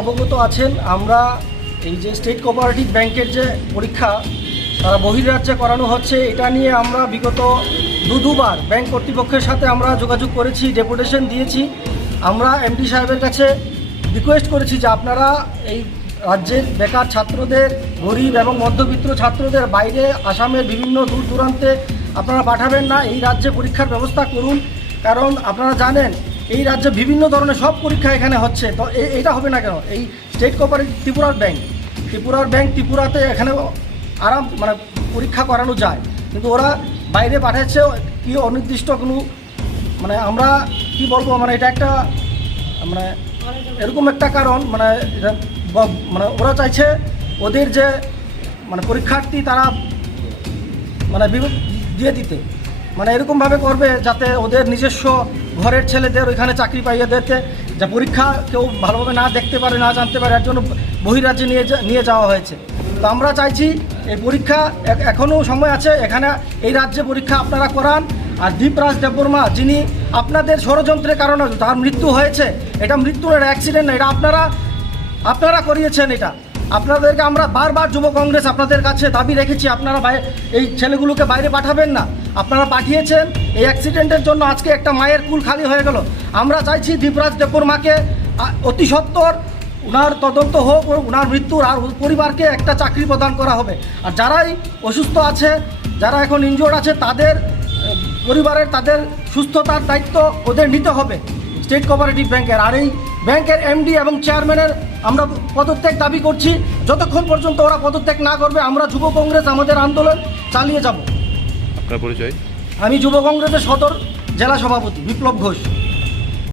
অবগত আছেন, আমরা এই যে স্টেট কোঅপারেটিভ ব্যাংকের যে পরীক্ষা তারা বহির্রাজ্যে করানো হচ্ছে, এটা নিয়ে আমরা বিগত দুবার ব্যাংক কর্তৃপক্ষের সাথে আমরা যোগাযোগ করেছি, ডেপুটেশন দিয়েছি। আমরা এমডি সাহেবের কাছে রিকোয়েস্ট করেছি যে আপনারা এই রাজ্যের বেকার ছাত্রদের, গরিব এবং মধ্যবিত্ত ছাত্রদের বাইরে আসামের বিভিন্ন দূর দূরান্তে আপনারা পাঠাবেন না, এই রাজ্যে পরীক্ষার ব্যবস্থা করুন। কারণ আপনারা জানেন এই রাজ্যে বিভিন্ন ধরনের সব পরীক্ষা এখানে হচ্ছে, তো এটা হবে না কেন? এই স্টেট কোঅপারেটিভ ত্রিপুরার ব্যাংক ত্রিপুরাতে এখানে মানে পরীক্ষা করানো যায়, কিন্তু ওরা বাইরে পাঠাচ্ছে কি অনির্দিষ্ট কোনো, মানে আমরা কি বলবো, মানে এটা একটা মানে এরকম একটা কারণ, মানে ওরা চাইছে ওদের যে মানে পরীক্ষার্থী তারা মানে দিয়ে দিতে, মানে এরকমভাবে করবে যাতে ওদের নিজস্ব ঘরের ছেলেদের ওইখানে চাকরি পাইয়ে দিতে, যা পরীক্ষা কেউ ভালোভাবে না দেখতে পারে, না জানতে পারে, এর জন্য বহিরাজ্যে নিয়ে যাওয়া হয়েছে। তো আমরা চাইছি এই পরীক্ষা এখনও সময় আছে, এখানে এই রাজ্যে পরীক্ষা আপনারা করান। আর দীপরাজ দেববর্মা, যিনি আপনাদের ষড়যন্ত্রের কারণে তার মৃত্যু হয়েছে, এটা মৃত্যুর অ্যাক্সিডেন্ট না, এটা আপনারা করিয়েছেন। এটা আপনাদেরকে আমরা বারবার যুব কংগ্রেস আপনাদের কাছে দাবি রেখেছি, আপনারা এই ছেলেগুলোকে বাইরে পাঠাবেন না, আপনারা পাঠিয়েছেন। এই অ্যাক্সিডেন্টের জন্য আজকে একটা মায়ের কুল খালি হয়ে গেল। আমরা চাইছি দীপরাজ দেববর্মাকে অতি সত্বর ওনার তদন্ত হোক, ওনার মৃত্যুর আর পরিবারকে একটা চাকরি প্রদান করা হবে। আর যারাই অসুস্থ আছে, যারা এখন ইনজোর্ড আছে, তাদের পরিবারের তাদের সুস্থতার দায়িত্ব ওদের নিতে হবে স্টেট কোঅপারেটিভ ব্যাংকের। আর এই ব্যাংকের এমডি এবং চেয়ারম্যানের আমরা পদত্যাগ দাবি করছি। যতক্ষণ পর্যন্ত ওরা পদত্যাগ না করবে আমরা যুব কংগ্রেস আমাদের আন্দোলন চালিয়ে যাব। আপনার পরিচয়? আমি যুব কংগ্রেসের সদর জেলা সভাপতি বিপ্লব ঘোষ।